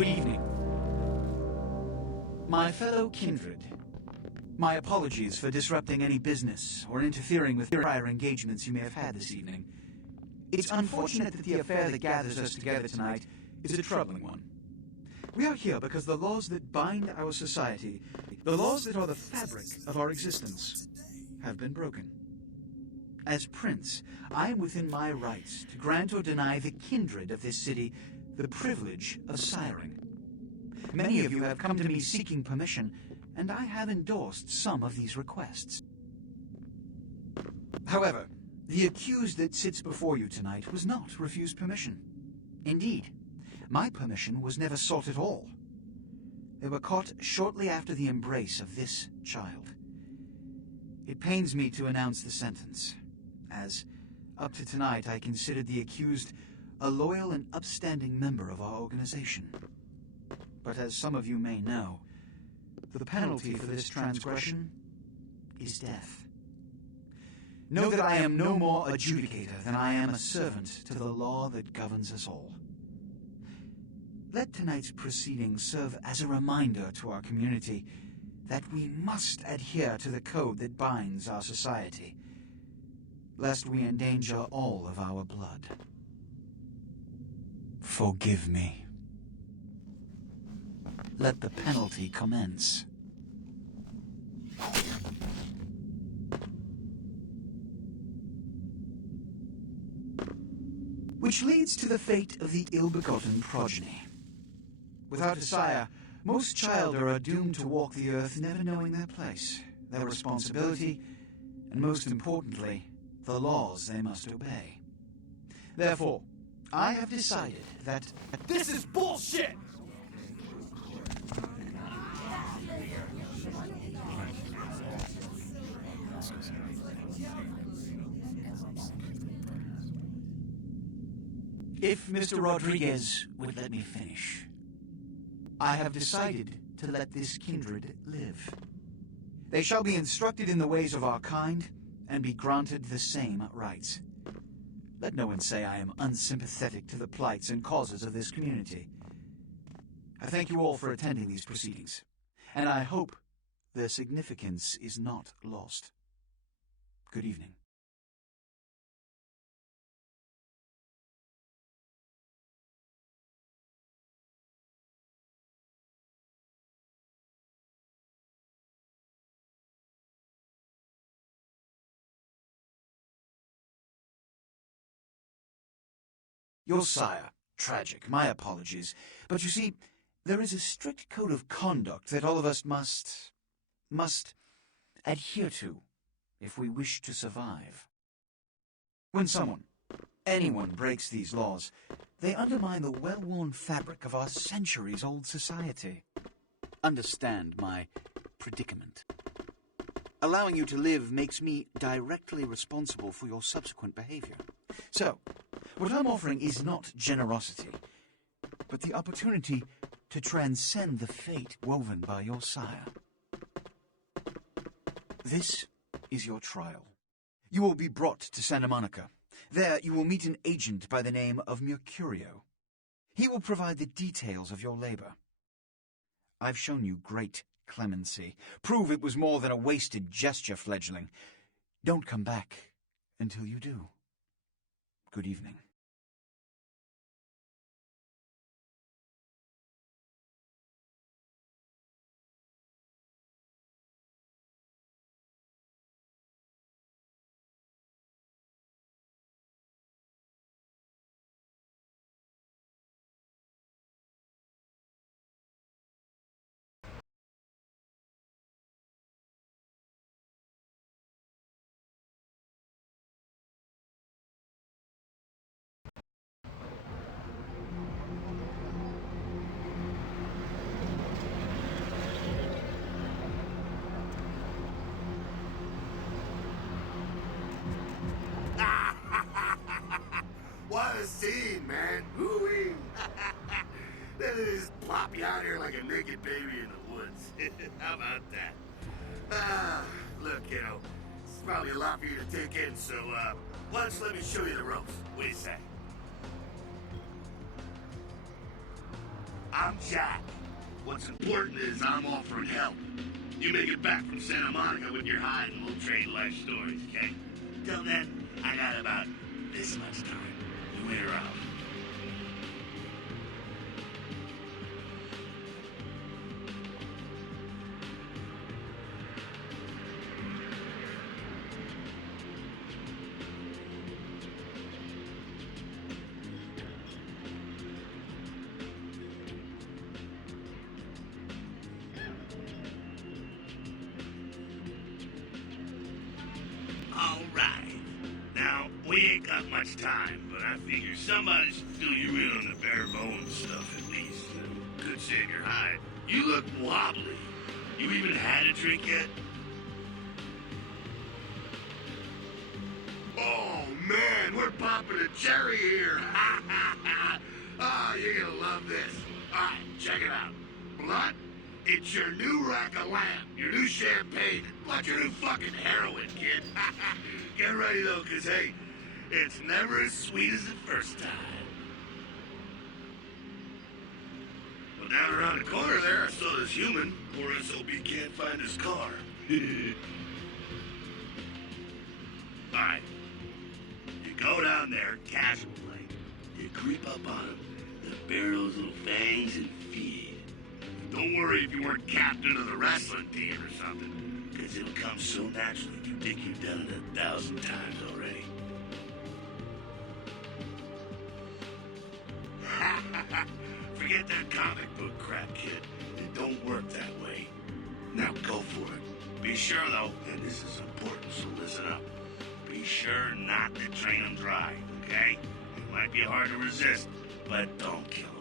Good evening. My fellow kindred, my apologies for disrupting any business or interfering with prior engagements you may have had this evening. It's unfortunate that the affair that gathers us together tonight is a troubling one. We are here because the laws that bind our society, the laws that are the fabric of our existence, have been broken. As Prince, I am within my rights to grant or deny the kindred of this city the privilege of siring. Many of you have come to me seeking permission, and I have endorsed some of these requests. However, the accused that sits before you tonight was not refused permission. Indeed, my permission was never sought at all. They were caught shortly after the embrace of this child. It pains me to announce the sentence, as up to tonight I considered the accused a loyal and upstanding member of our organization. But as some of you may know, the penalty for this transgression is death. Know that I am no more adjudicator than I am a servant to the law that governs us all. Let tonight's proceedings serve as a reminder to our community that we must adhere to the code that binds our society, lest we endanger all of our blood. Forgive me. Let the penalty commence. Which leads to the fate of the ill-begotten progeny. Without a sire, most children are doomed to walk the earth never knowing their place, their responsibility, and most importantly, the laws they must obey. Therefore, I have decided that This is bullshit! if Mr. Rodriguez would let me finish, I have decided to let this kindred live. They shall be instructed in the ways of our kind and be granted the same rights. Let no one say I am unsympathetic to the plights and causes of this community. I thank you all for attending these proceedings, and I hope their significance is not lost. Good evening. Your sire, tragic, my apologies. But you see, there is a strict code of conduct that all of us must adhere to if we wish to survive. When anyone breaks these laws, they undermine the well-worn fabric of our centuries-old society. Understand my predicament. Allowing you to live makes me directly responsible for your subsequent behavior. So, what I'm offering is not generosity. but the opportunity to transcend the fate woven by your sire. This is your trial. You will be brought to Santa Monica. There you will meet an agent by the name of Mercurio. He will provide the details of your labor. I've shown you great clemency. Prove it was more than a wasted gesture, fledgling. Don't come back until you do. Good evening. What a scene, man. Hoo-wee. They just plop you out here like a naked baby in the woods. How about that? Look, kiddo, it's probably a lot for you to take in, so, why don't you let me show you the ropes? What do you say? I'm Jack. What's important is I'm offering help. You make it back from Santa Monica with your hide and we'll trade life stories, okay? Till then, I got about this much time. You wait around. All right. Now, we ain't got much time, but I figure somebody should fill you in on the bare bones stuff at least. Could save your hide. You look wobbly. You even had a drink yet? Oh, man, we're popping a cherry here. Oh, you're gonna love this. All right, check it out. Blood, it's your new rack of lamb, your new champagne, like your new fucking heroin, kid. Get ready, though, because, hey, it's never as sweet as the first time. Well, down around the corner there, I saw this human. Poor SOB can't find his car. All right. You go down there, casual like. You creep up on him, then bare those little fangs and feed. Don't worry if you weren't captain of the wrestling team or something, because it'll come so naturally you think you've done it 1,000 times already. Forget that comic book crap, kid. It don't work that way. Now go for it. Be sure, though, and this is important, so listen up. Be sure not to drain them dry, okay? It might be hard to resist, but don't kill them.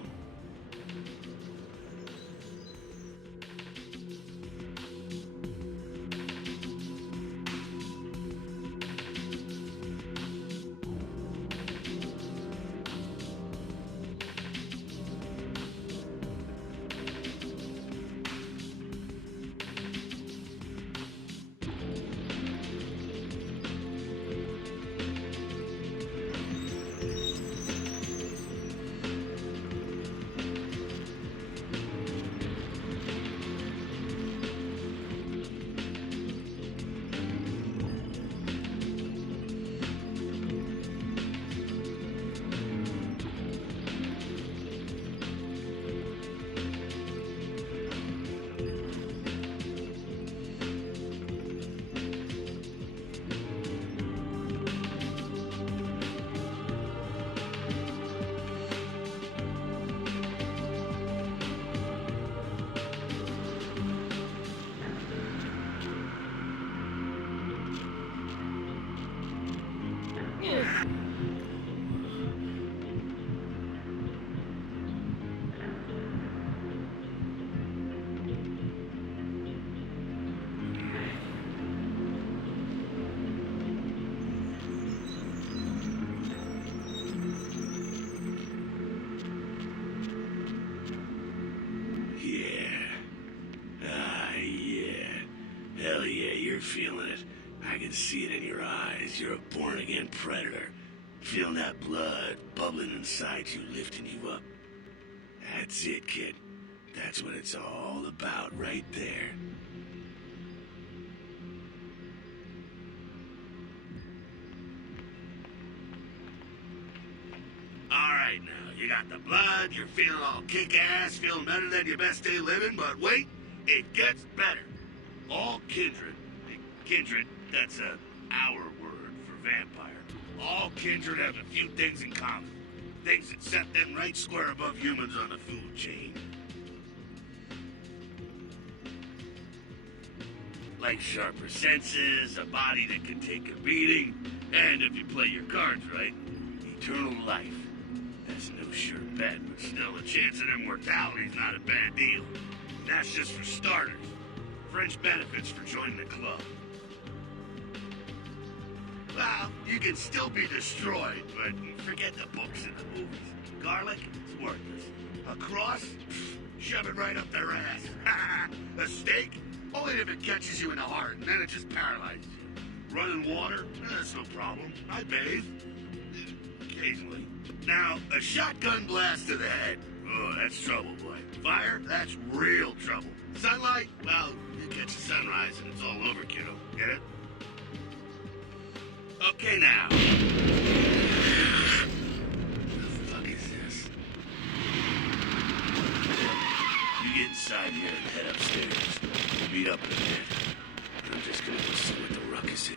you're feeling it. I can see it in your eyes. You're a born-again predator. Feeling that blood bubbling inside you, lifting you up. That's it, kid. That's what it's all about right there. Alright now, you got the blood, you're feeling all kick-ass, feeling better than your best day living, but wait, it gets better. All kindred, that's our word for vampire. All kindred have a few things in common. Things that set them right square above humans on the food chain. Like sharper senses, a body that can take a beating, and if you play your cards right, eternal life. That's no sure bet, but still the chance of immortality's not a bad deal. That's just for starters. Fringe benefits for joining the club. Well, you can still be destroyed, but forget the books and the movies. Garlic, it's worthless. A cross? Shove it right up their ass. A steak? Only if it catches you in the heart, and then it just paralyzes you. Running water? That's no problem. I bathe. Occasionally. Now, a shotgun blast to the head. Oh, that's trouble, boy. Fire? That's real trouble. Sunlight? Well, you catch the sunrise and it's all over, kiddo. Get it? Okay, now. What the fuck is this? You get inside here and head upstairs. We'll meet up in a minute. I'm just gonna go see what the ruckus is.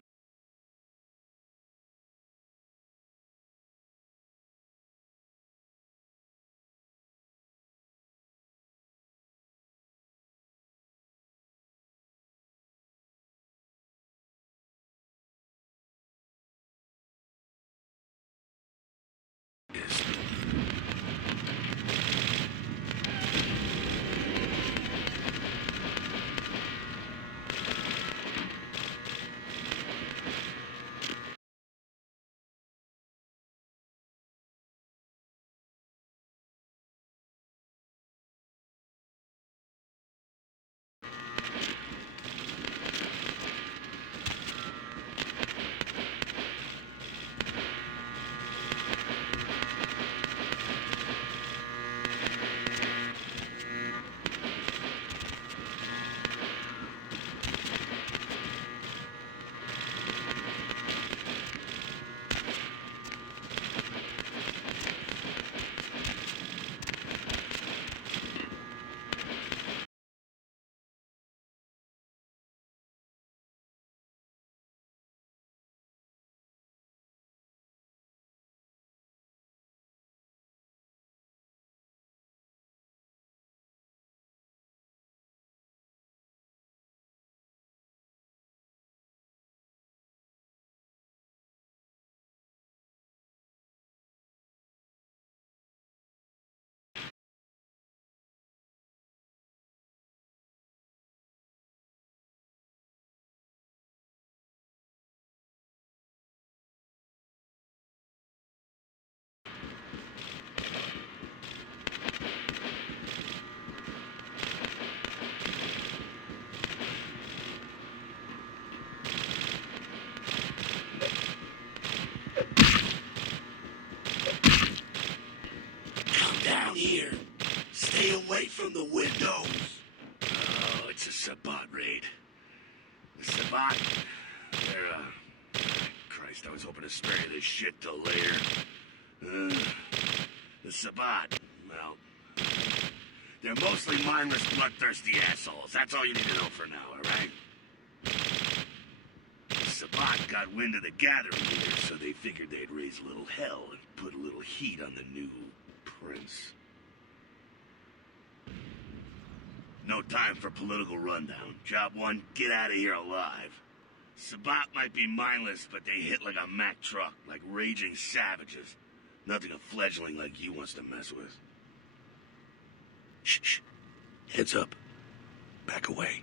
Away from the windows. Oh, it's a Sabbat raid. The Sabbat, they're, Christ, I was hoping to spare you this shit till later. The Sabbat, well, they're mostly mindless, bloodthirsty assholes. That's all you need to know for now, alright? The Sabbat got wind of the gathering here, so they figured they'd raise a little hell and put a little heat on the new prince. No time for political rundown. Job one, get out of here alive. Sabbat might be mindless, but they hit like a Mack truck, like raging savages. Nothing a fledgling like you wants to mess with. Shh, shh. Heads up. Back away.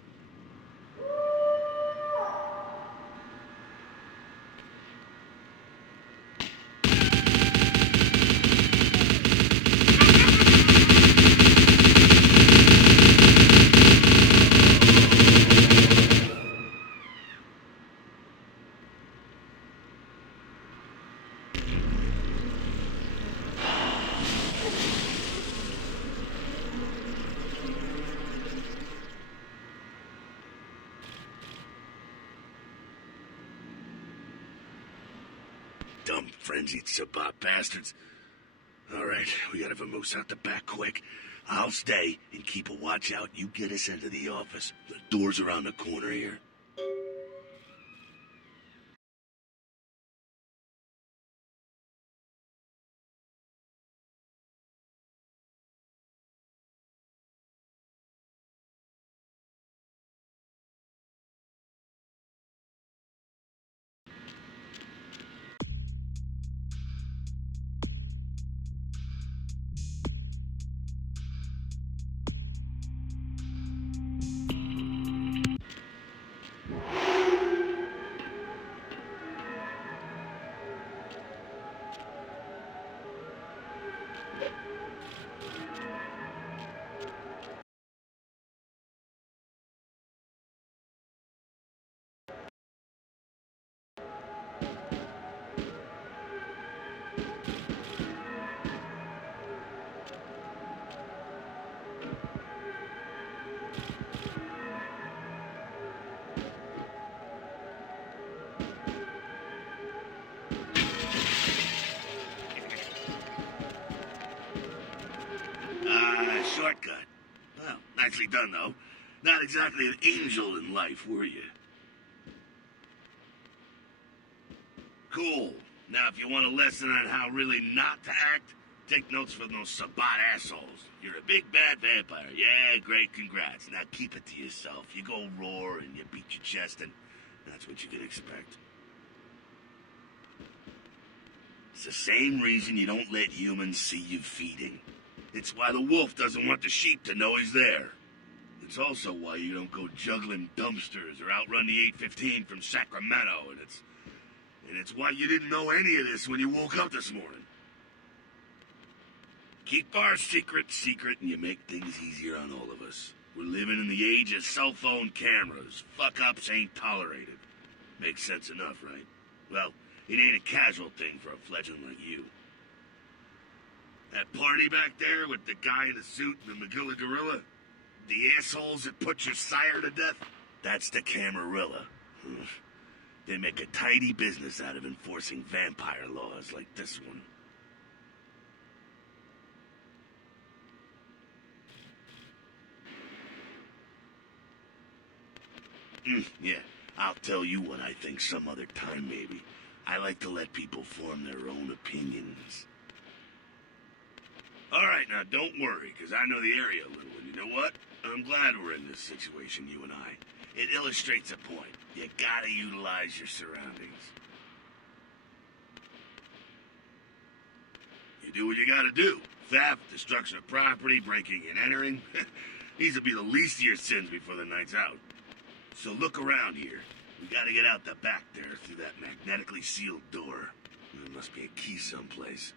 frenzied Sabat bastards. All right, we gotta vamoose out the back quick. I'll stay and keep a watch out. You get us into the office. The door's around the corner here. Shortcut. Well, nicely done, though. Not exactly an angel in life, were you? Cool. Now, if you want a lesson on how really not to act, take notes from those Sabat assholes. You're a big bad vampire. Yeah, great, congrats. Now keep it to yourself. You go roar and you beat your chest, and that's what you can expect. It's the same reason you don't let humans see you feeding. It's why the wolf doesn't want the sheep to know he's there. It's also why you don't go juggling dumpsters or outrun the 815 from Sacramento, and it's why you didn't know any of this when you woke up this morning. Keep our secret, and you make things easier on all of us. We're living in the age of cell phone cameras. Fuck-ups ain't tolerated. Makes sense enough, right? Well, it ain't a casual thing for a fledgling like you. That party back there with the guy in the suit and the Magilla gorilla? The assholes that put your sire to death? That's the Camarilla. They make a tidy business out of enforcing vampire laws like this one. Yeah, I'll tell you what I think some other time, maybe. I like to let people form their own opinions. All right, now don't worry, because I know the area a little, and you know what? I'm glad we're in this situation, you and I. It illustrates a point. You gotta utilize your surroundings. You do what you gotta do. Theft, destruction of property, breaking and entering. These will be the least of your sins before the night's out. So look around here. We gotta get out the back there through that magnetically sealed door. There must be a key someplace.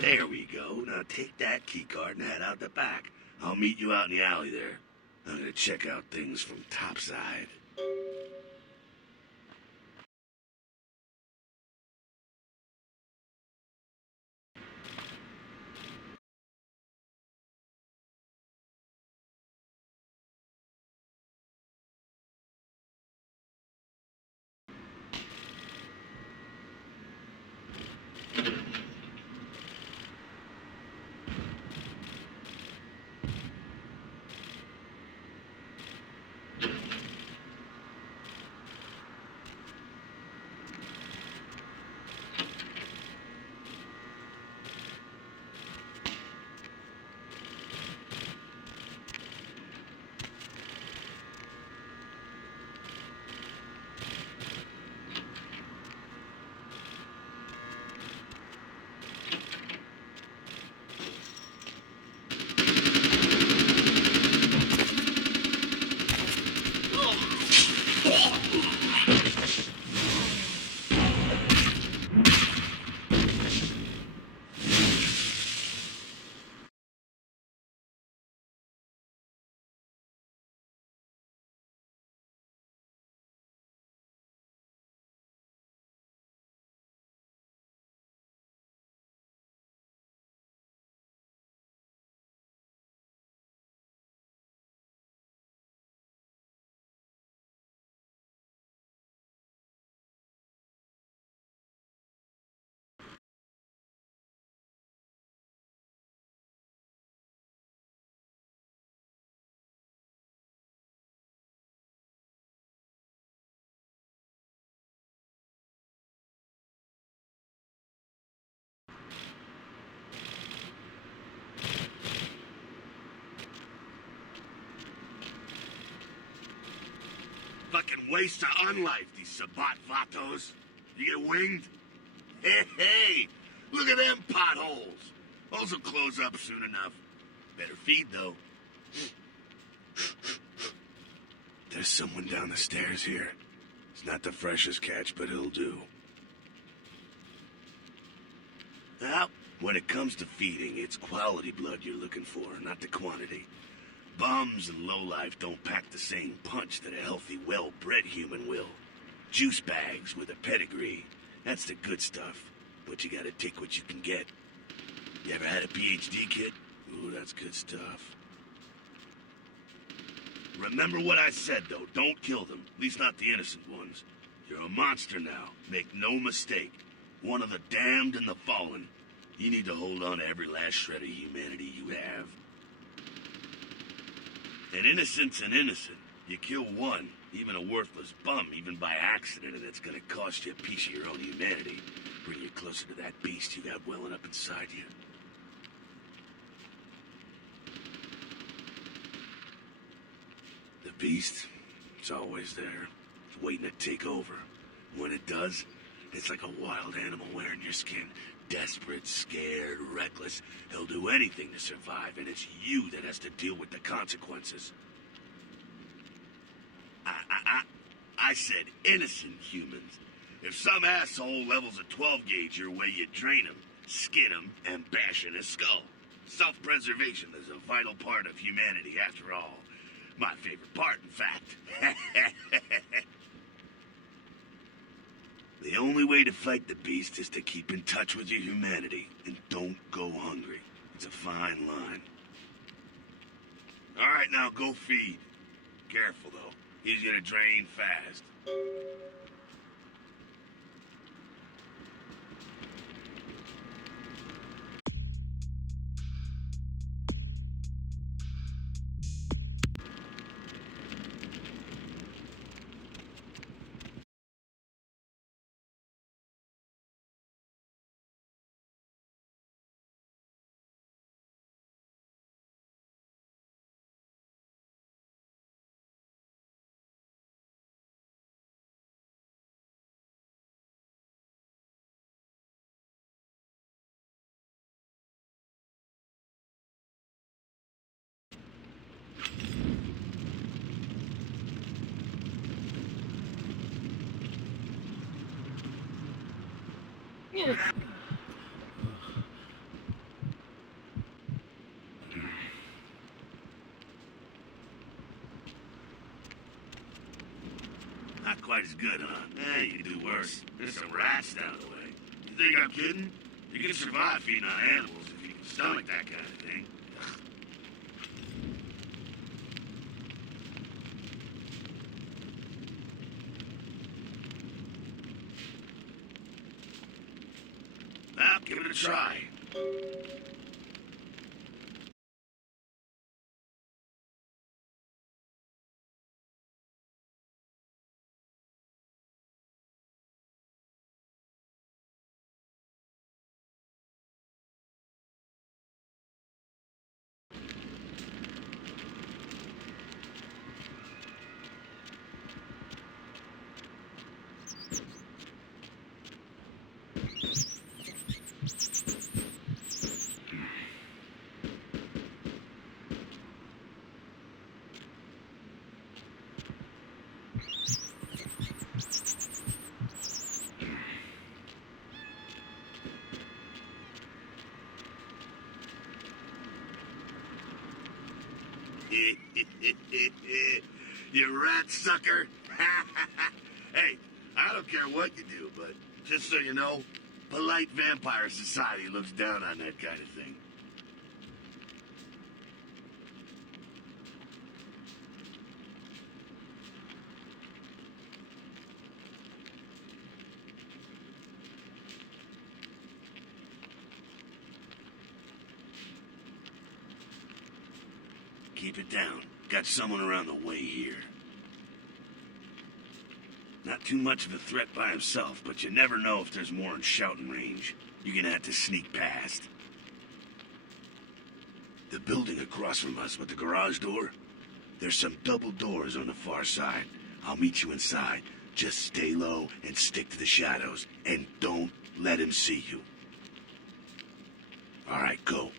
There we go. Now take that keycard and head out the back. I'll meet you out in the alley there. I'm gonna check out things from topside. Fucking waste of unlife, these Sabat Vatos. You get winged? Hey, look at them potholes. Those will close up soon enough. Better feed, though. There's someone down the stairs here. It's not the freshest catch, but he'll do. Now, when it comes to feeding, it's quality blood you're looking for, not the quantity. Bums and lowlife don't pack the same punch that a healthy, well-bred human will. Juice bags with a pedigree. That's the good stuff. But you gotta take what you can get. You ever had a PhD kid? Ooh, that's good stuff. Remember what I said, though. Don't kill them. At least not the innocent ones. You're a monster now. Make no mistake. One of the damned and the fallen. You need to hold on to every last shred of humanity you have. And innocent's an innocent. You kill one, even a worthless bum, even by accident, and it's gonna cost you a piece of your own humanity. Bring you closer to that beast you got welling up inside you. The beast, it's always there. It's waiting to take over. When it does, it's like a wild animal wearing your skin. Desperate, scared, reckless. He'll do anything to survive, and it's you that has to deal with the consequences. I said innocent humans. If some asshole levels a 12 gauge your way, you drain him, skin him, and bash in his skull. Self-preservation is a vital part of humanity, after all. My favorite part, in fact. The only way to fight the beast is to keep in touch with your humanity, and don't go hungry. It's a fine line. All right, now go feed. Careful, though. He's gonna drain fast. Not quite as good, huh? You can do worse. There's some rats down the way. You think I'm kidding? You can survive feeding on animals if you can stomach that kind of thing. Well, give it a try. You rat sucker. Hey, I don't care what you do, but just so you know, polite vampire society looks down on that kind of thing. Keep it down. Got someone around the way here. Not too much of a threat by himself, but you never know if there's more in shouting range. You're gonna have to sneak past. The building across from us with the garage door? There's some double doors on the far side. I'll meet you inside. Just stay low and stick to the shadows. And don't let him see you. All right, go.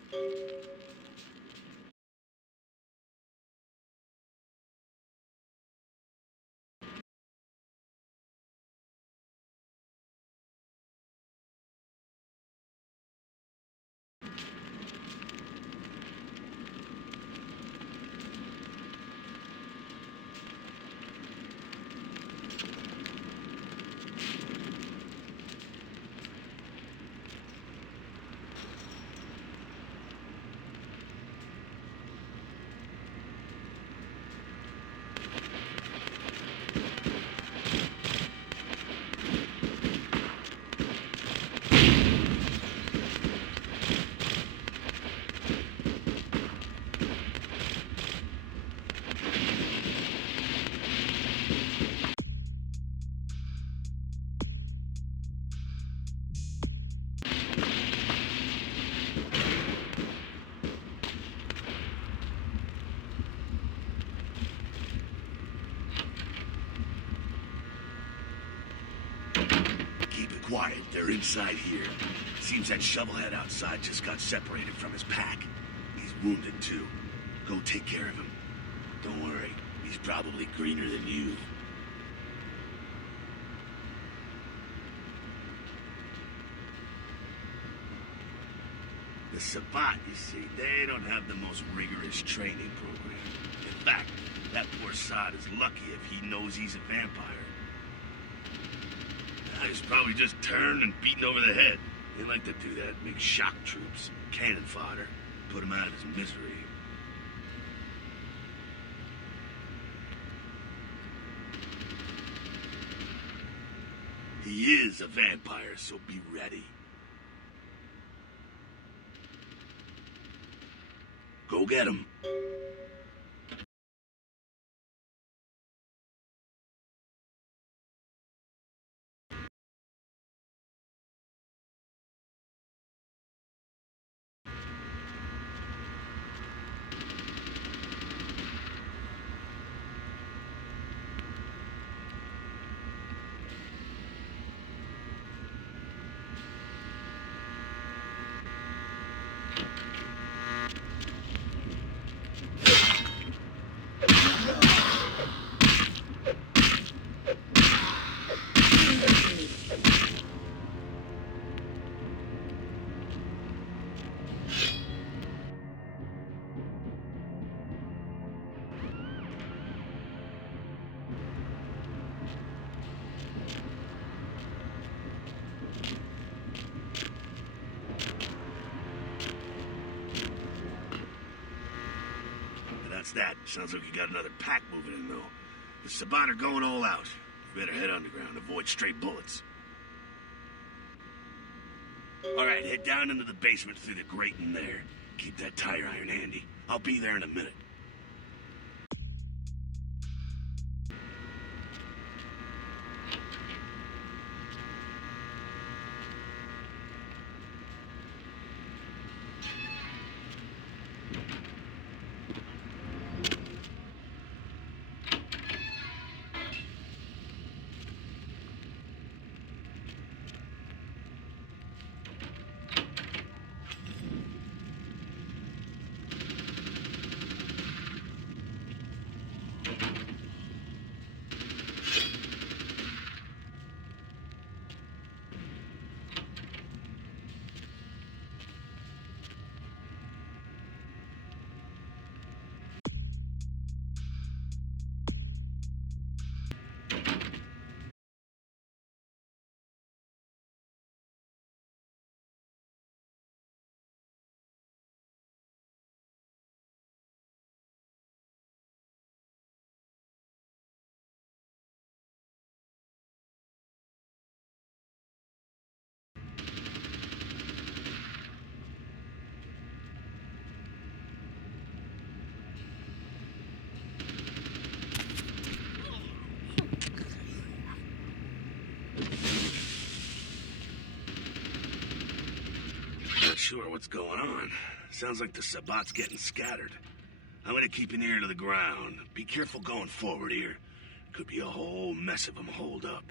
Quiet, they're inside here. Seems that shovelhead outside just got separated from his pack. He's wounded too. Go take care of him. Don't worry, he's probably greener than you. The Savant, you see, they don't have the most rigorous training program. In fact, that poor sod is lucky if he knows he's a vampire. He's probably just turned and beaten over the head. They like to do that, make shock troops, cannon fodder, put him out of his misery. He is a vampire, so be ready. Go get him. that. Sounds like you got another pack moving in, though. The Sabat are going all out. You better head underground, avoid stray bullets. Alright, head down into the basement through the grate in there. Keep that tire iron handy. I'll be there in a minute. Not sure what's going on. Sounds like the Sabat's getting scattered. I'm gonna keep an ear to the ground. Be careful going forward here. Could be a whole mess of them holed up.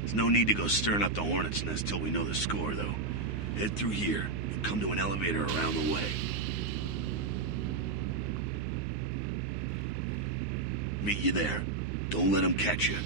There's no need to go stirring up the hornet's nest till we know the score, though. Head through here. You'll come to an elevator around the way. Meet you there. Don't let them catch you.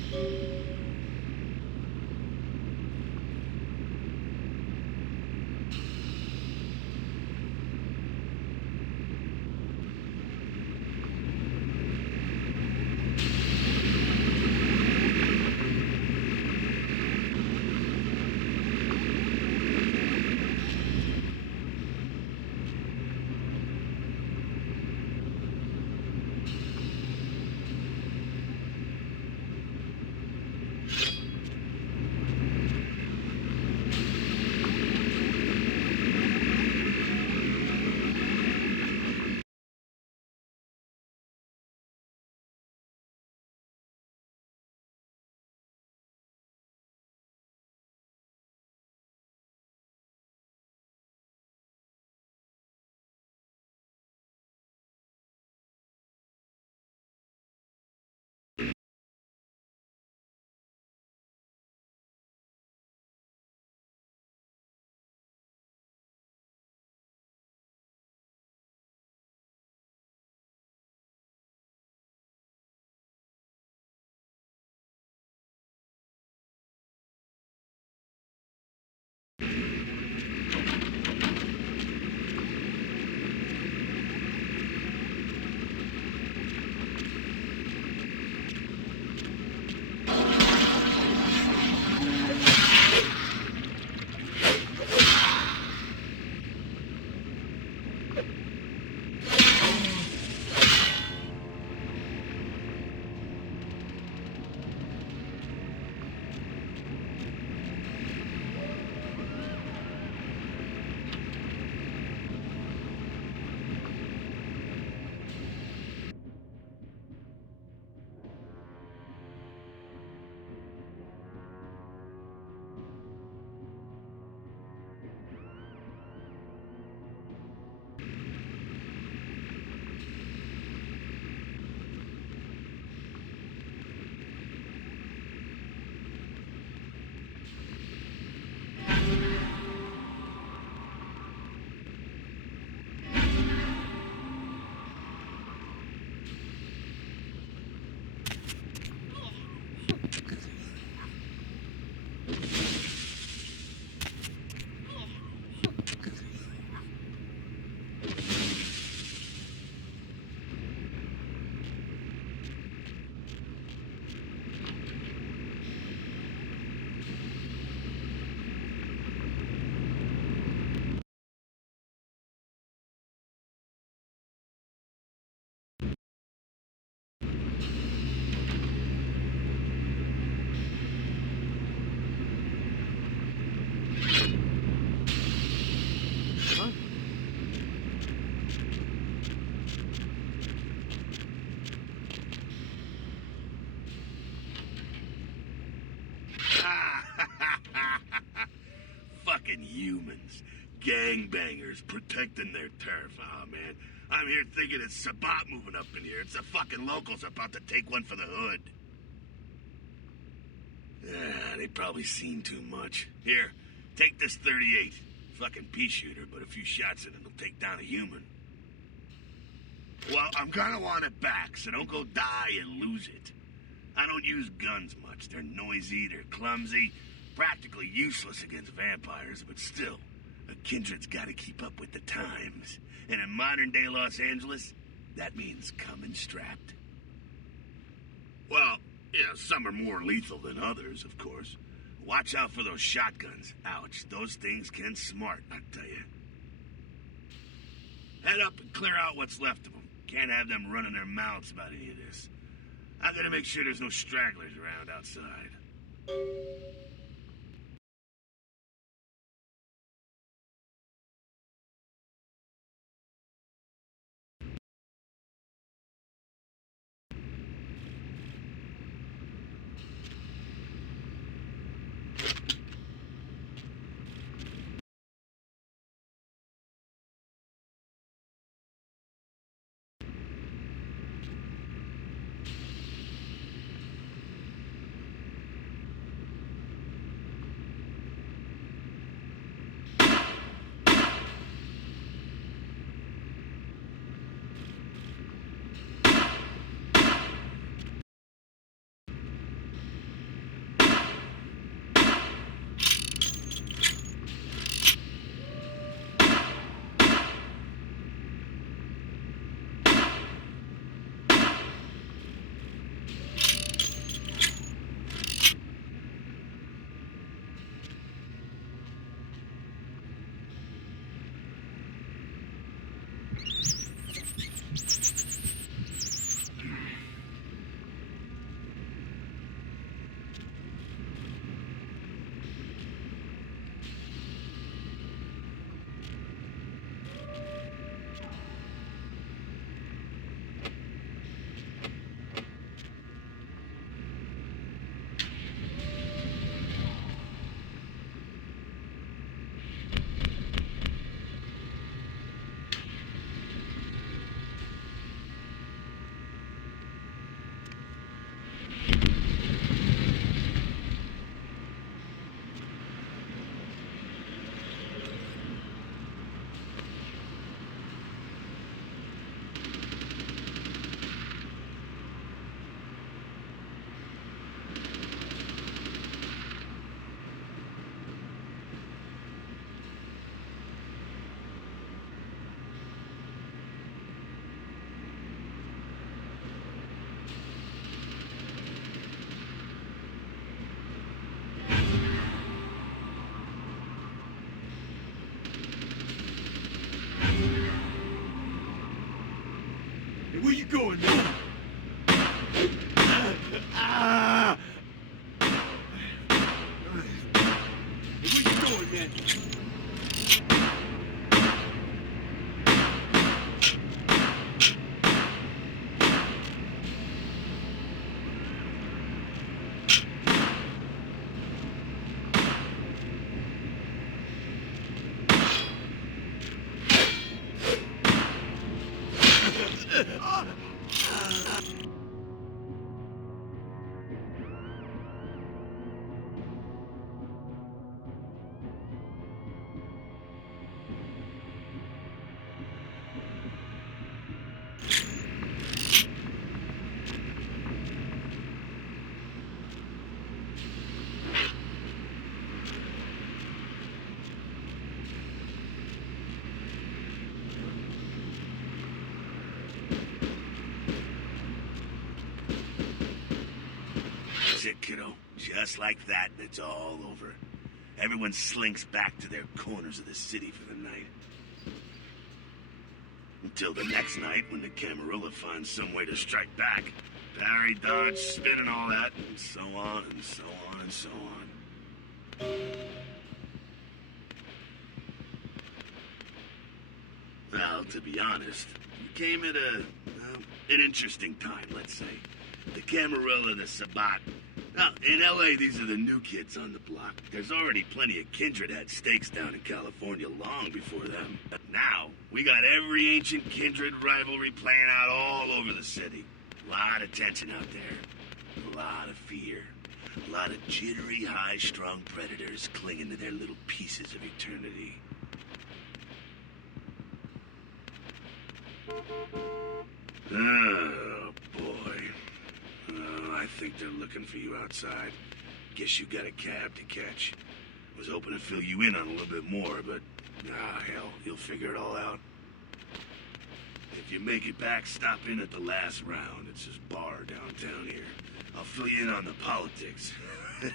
Fucking humans. Gangbangers protecting their turf. Oh, man. I'm here thinking it's Sabat moving up in here. It's the fucking locals about to take one for the hood. They probably seen too much. Here, take this 38. Fucking pea shooter, but a few shots in it will take down a human. Well, I'm gonna want it back, so don't go die and lose it. I don't use guns much. They're noisy, they're clumsy, practically useless against vampires, but still, a kindred's gotta keep up with the times. And in modern-day Los Angeles, that means coming strapped. Well, yeah, some are more lethal than others, of course. Watch out for those shotguns. Ouch, those things can smart, I tell you. Head up and clear out what's left of them. Can't have them running their mouths about any of this. I gotta make sure there's no stragglers around outside. going, man? Ah! Where you going, man? That's it, kiddo. Just like that, and it's all over. Everyone slinks back to their corners of the city for the night. Until the next night, when the Camarilla finds some way to strike back. Parry, dodge, spin, and all that, and so on, and so on, and so on. Well, to be honest, you came at an interesting time, let's say. The Camarilla, the Sabat. Now, in L.A., these are the new kids on the block. There's already plenty of kindred had stakes down in California long before them. Now, we got every ancient kindred rivalry playing out all over the city. A lot of tension out there. A lot of fear. A lot of jittery, high-strung predators clinging to their little pieces of eternity. Oh, boy. I think they're looking for you outside. Guess you got a cab to catch. Was hoping to fill you in on a little bit more, but hell, you'll figure it all out. If you make it back, stop in at the last round. It's this bar downtown here. I'll fill you in on the politics. Now,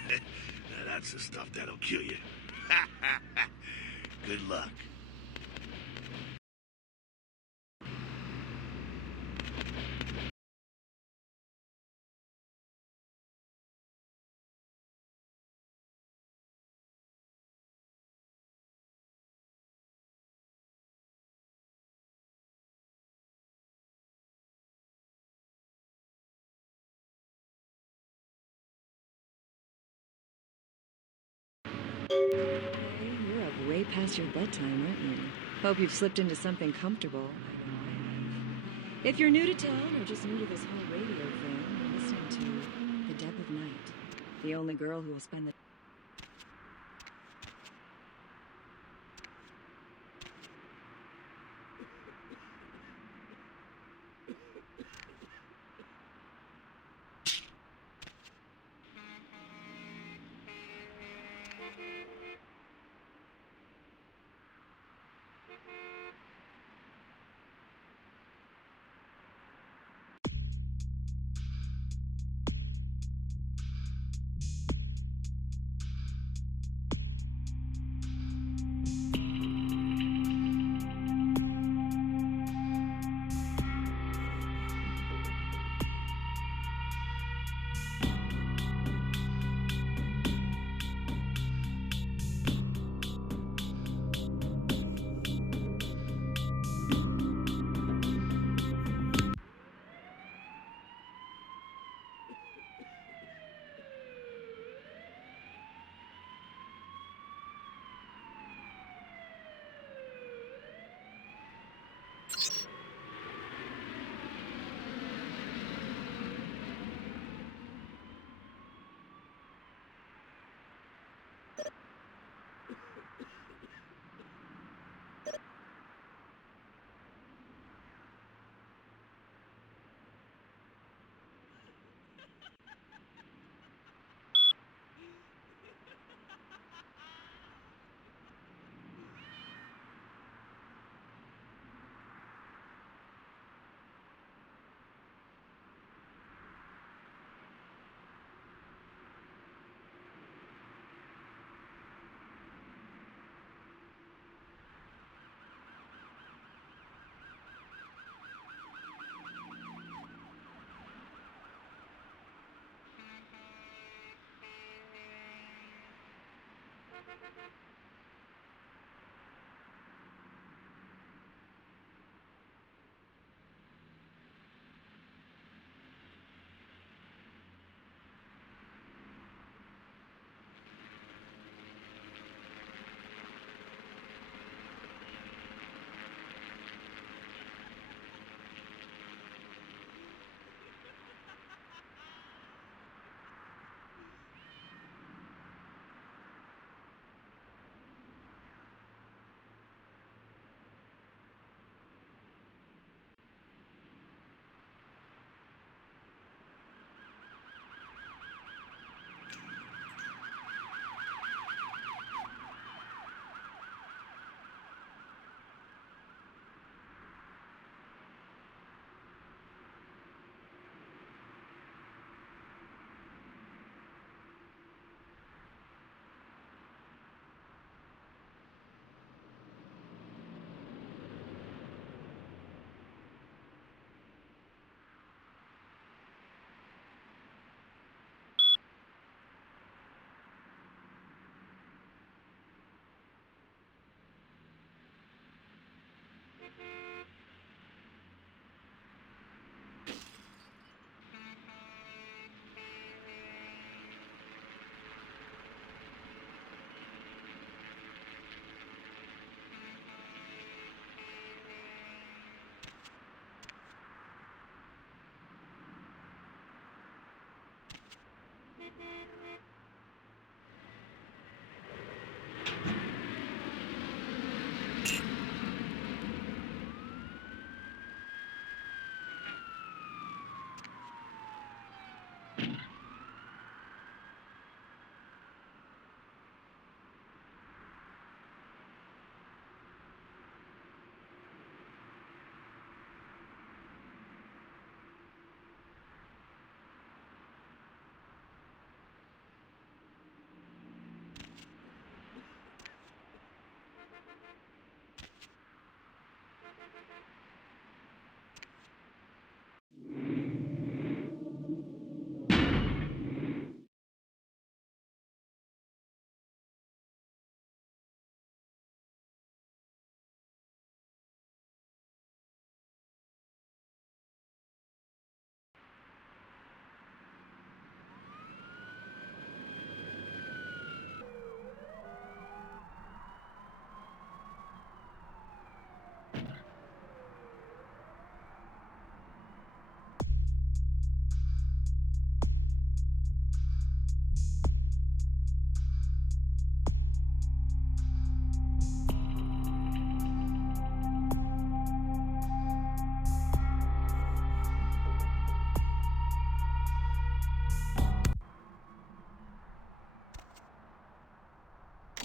that's the stuff that'll kill you. Good luck. You're up way past your bedtime, aren't you? Hope you've slipped into something comfortable. If you're new to town or just new to this whole radio thing, you're listening to The Depth of Night, the only girl who will spend the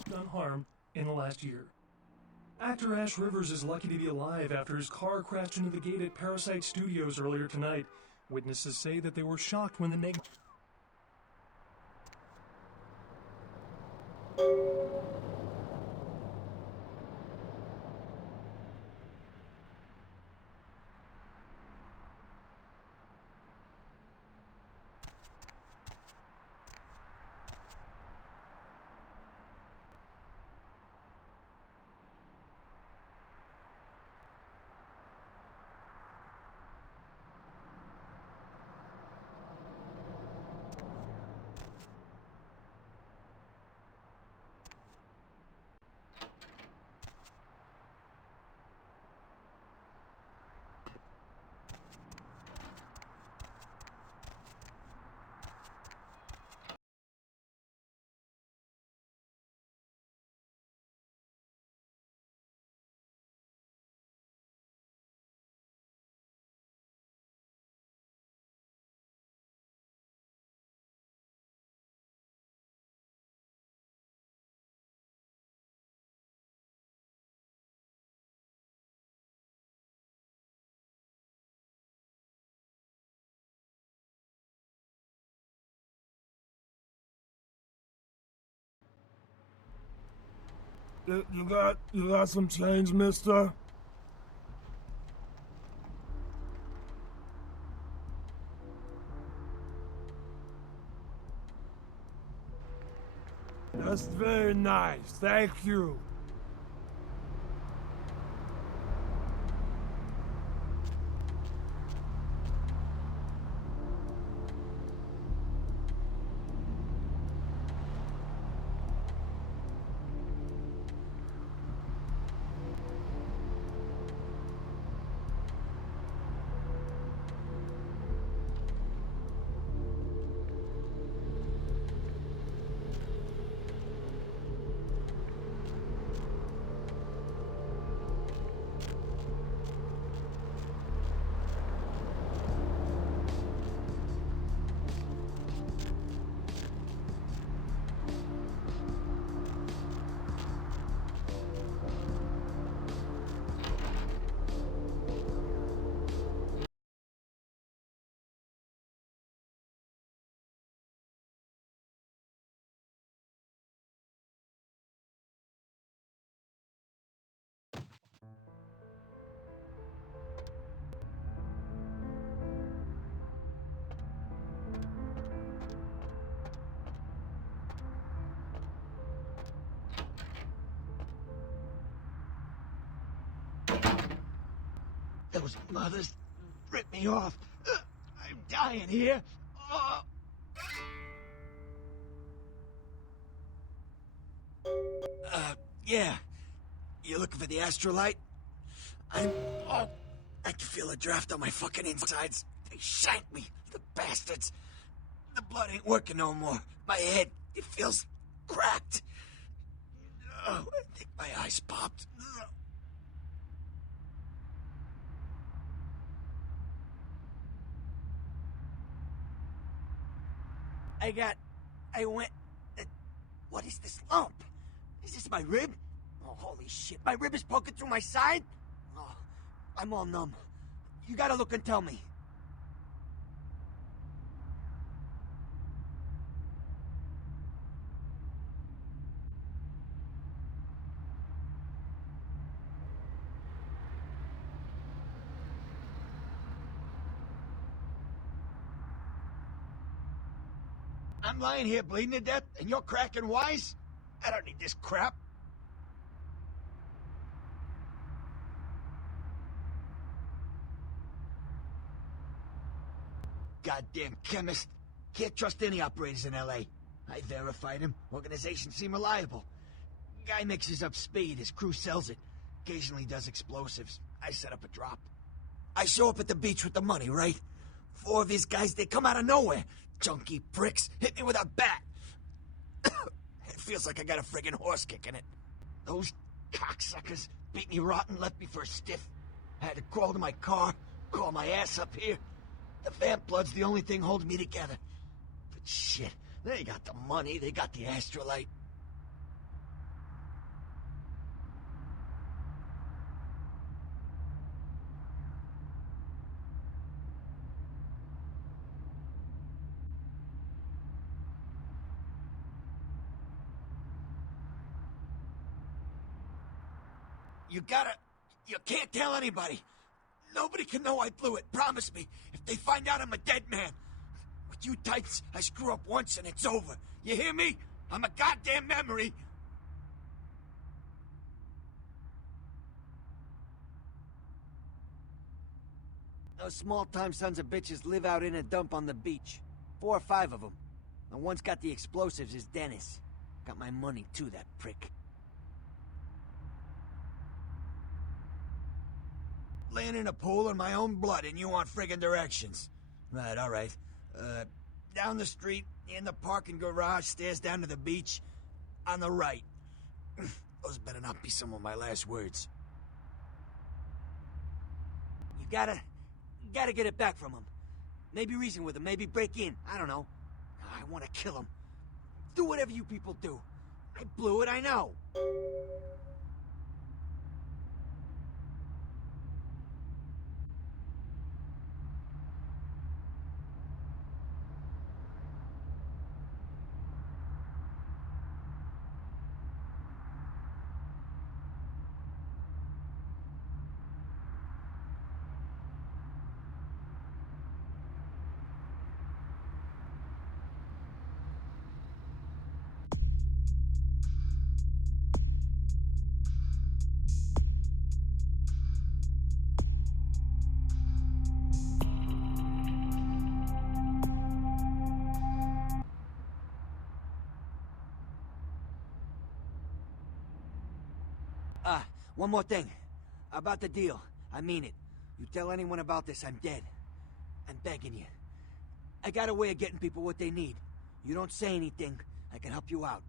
Done harm in the last year. Actor Ash Rivers is lucky to be alive after his car crashed into the gate at Parasite Studios earlier tonight. Witnesses say that they were shocked when the You got some change, mister? That's very nice. Thank you. Those mothers ripped me off. I'm dying here. Oh. Yeah. You looking for the astrolite? Oh, I can feel a draft on my fucking insides. They shanked me, the bastards. The blood ain't working no more. My head, it feels cracked. Oh, I think my eyes popped. What is this lump? Is this my rib? Oh, holy shit, my rib is poking through my side? Oh, I'm all numb. You gotta look and tell me. I'm lying here bleeding to death, and you're cracking wise? I don't need this crap. Goddamn chemist. Can't trust any operators in L.A. I verified him. Organizations seem reliable. Guy mixes up speed, his crew sells it. Occasionally does explosives. I set up a drop. I show up at the beach with the money, right? 4 of his guys, they come out of nowhere. Junky pricks hit me with a bat. It feels like I got a friggin' horse kick in it. Those cocksuckers beat me rotten, left me for a stiff. I had to crawl to my car, crawl my ass up here. The vamp blood's the only thing holding me together. But shit, they got the money, they got the astrolite. You can't tell anybody. Nobody can know I blew it, promise me. If they find out I'm a dead man. With you types, I screw up once and it's over. You hear me? I'm a goddamn memory. Those small-time sons of bitches live out in a dump on the beach. 4 or 5 of them. And one's got the explosives is Dennis. Got my money too, that prick. Laying in a pool in my own blood and you want friggin' directions. Right, all right. Down the street, in the parking garage, stairs down to the beach. On the right. Those better not be some of my last words. You gotta get it back from him. Maybe reason with him, maybe break in. I don't know. I want to kill him. Do whatever you people do. I blew it, I know. One more thing. About the deal. I mean it. You tell anyone about this, I'm dead. I'm begging you. I got a way of getting people what they need. You don't say anything, I can help you out.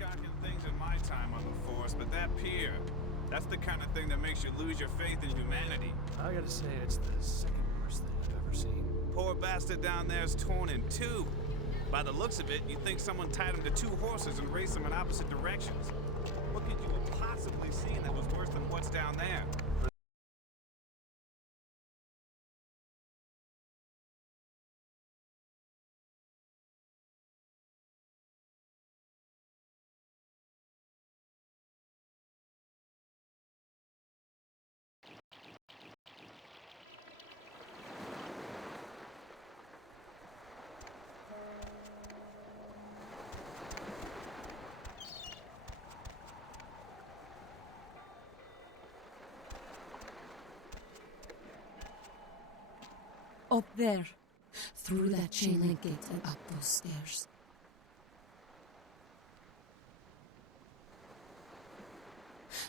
Shocking things in my time on the force, but that pier, that's the kind of thing that makes you lose your faith in humanity. I gotta say, it's the second worst thing I've ever seen. Poor bastard down there's torn in two. By the looks of it, you'd think someone tied him to two horses and raced them in opposite directions. What could you have possibly seen that was worse than what's down there? Up there. Through that chain link gate and up those stairs.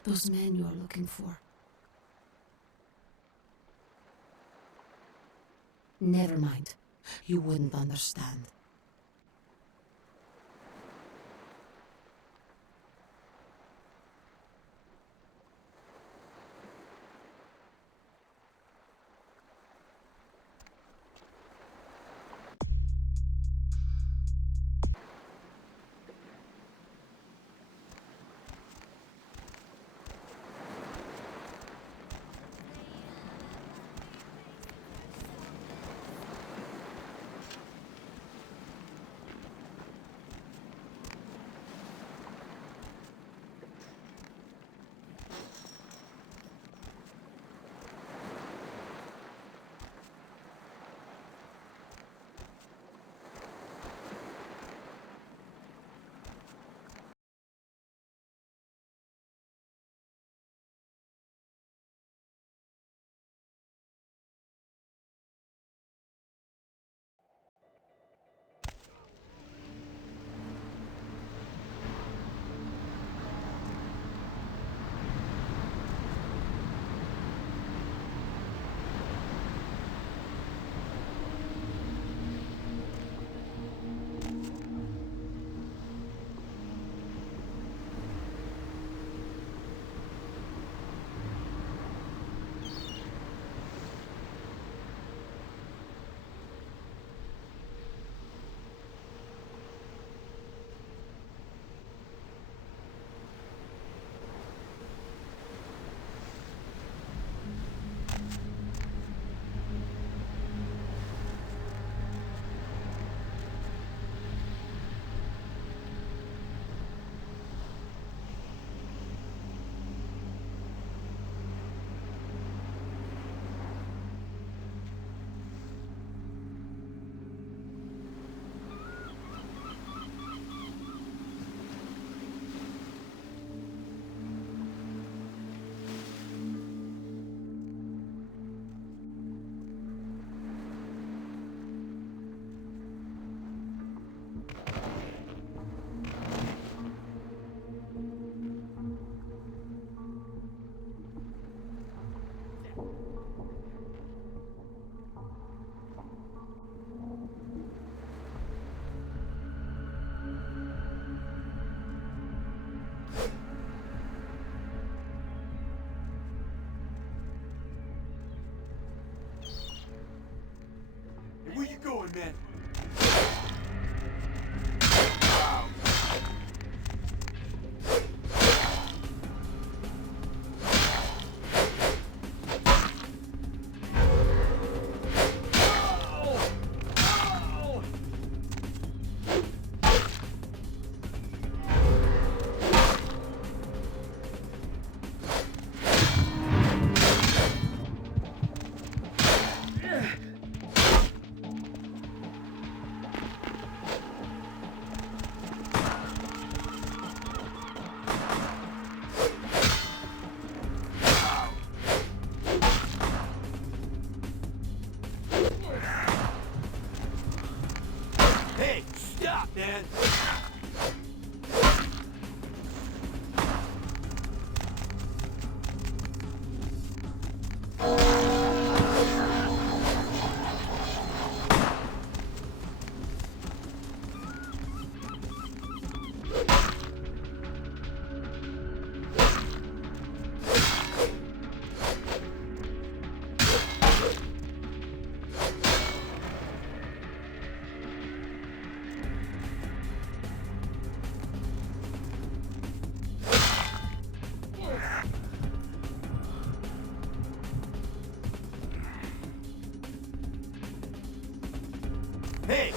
Those men you are looking for. Never mind. You wouldn't understand. Hey!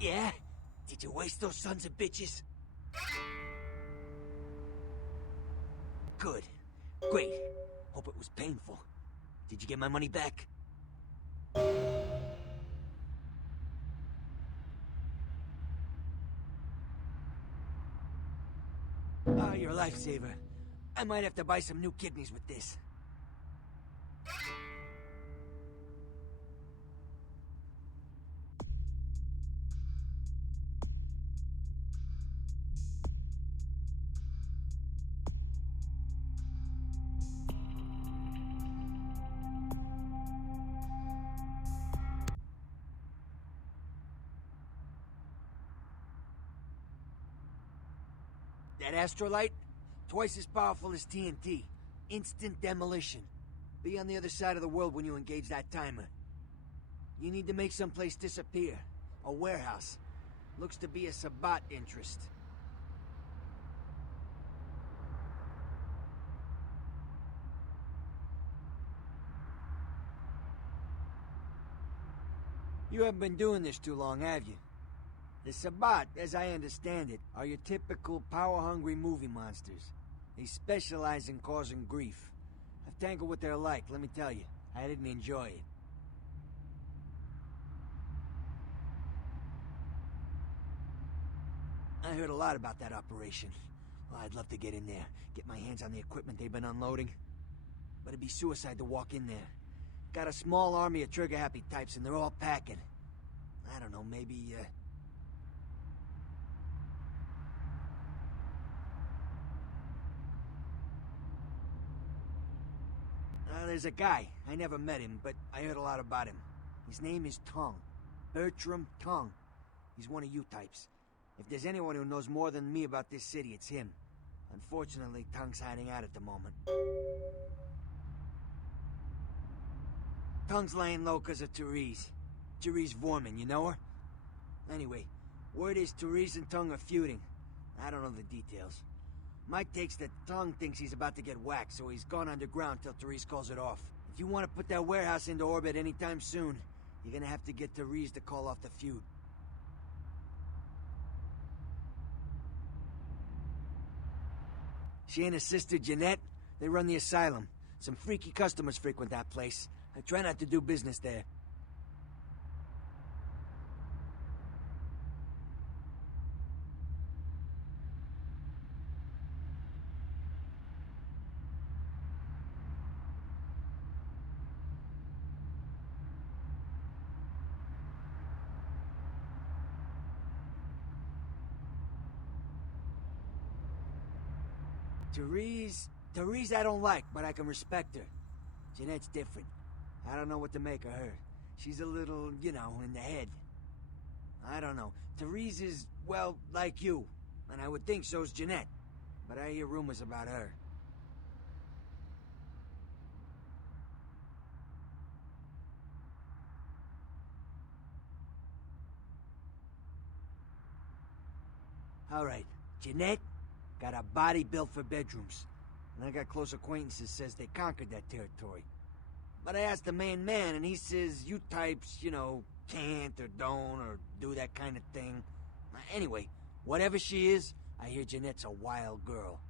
Yeah? Did you waste those sons of bitches? Good. Great. Hope it was painful. Did you get my money back? Ah, you're a lifesaver. I might have to buy some new kidneys with this. That astrolight? Twice as powerful as TNT. Instant demolition. Be on the other side of the world when you engage that timer. You need to make someplace disappear. A warehouse. Looks to be a Sabbat interest. You haven't been doing this too long, have you? The Sabbat, as I understand it, are your typical power-hungry movie monsters. They specialize in causing grief. I've tangled with their like, let me tell you. I didn't enjoy it. I heard a lot about that operation. Well, I'd love to get in there, get my hands on the equipment they've been unloading. But it'd be suicide to walk in there. Got a small army of trigger-happy types, and they're all packing. I don't know, maybe, there's a guy. I never met him, but I heard a lot about him. His name is Tongue. Bertram Tongue. He's one of you types. If there's anyone who knows more than me about this city, it's him. Unfortunately, Tongue's hiding out at the moment. Tongue's laying low because of Therese. Therese Vorman, you know her? Anyway, word is Therese and Tongue are feuding. I don't know the details. Mike takes that Tongue thinks he's about to get whacked, so he's gone underground till Therese calls it off. If you want to put that warehouse into orbit anytime soon, you're gonna have to get Therese to call off the feud. She and her sister Jeanette, they run the asylum. Some freaky customers frequent that place. I try not to do business there. Therese I don't like, but I can respect her. Jeanette's different. I don't know what to make of her. She's a little, you know, in the head. I don't know. Therese is, well, like you. And I would think so's Jeanette. But I hear rumors about her. Alright, Jeanette got a body built for bedrooms. And I got close acquaintances says they conquered that territory. But I asked the main man, and he says you types, you know, can't or don't or do that kind of thing. Anyway, whatever she is, I hear Jeanette's a wild girl.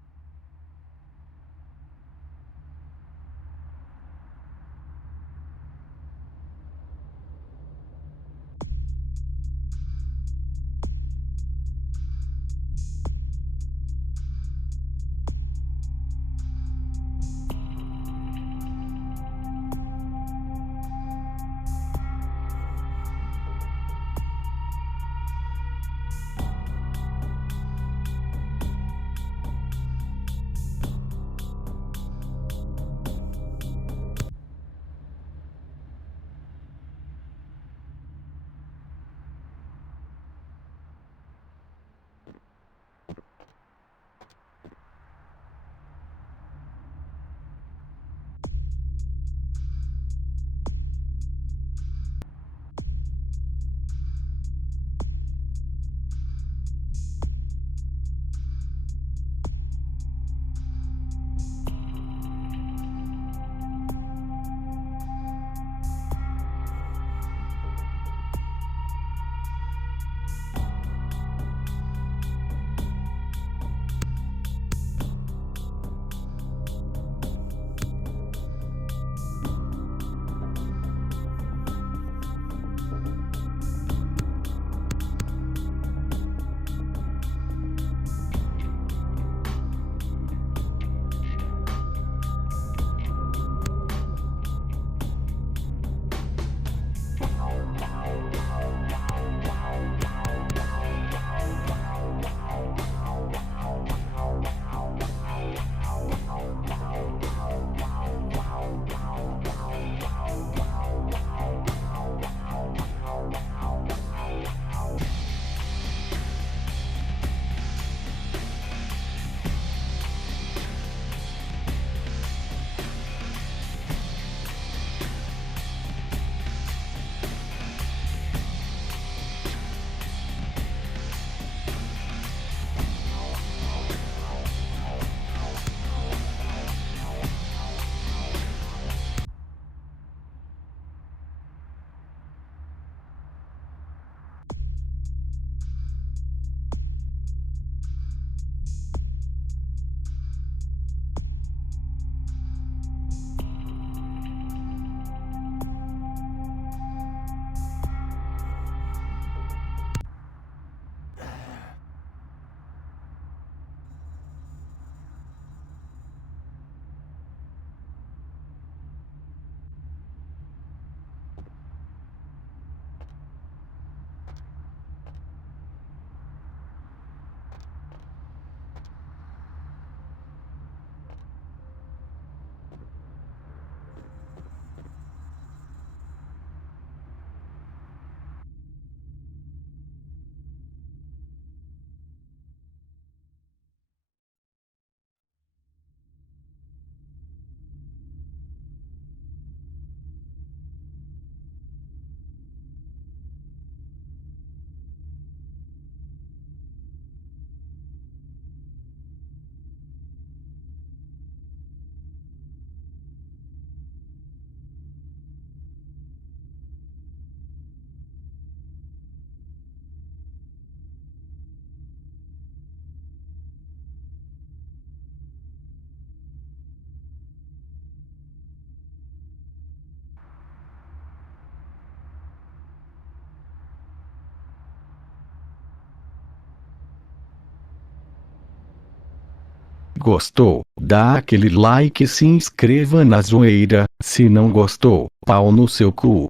Gostou? Dá aquele like e se inscreva na zoeira. Se não gostou, pau no seu cu.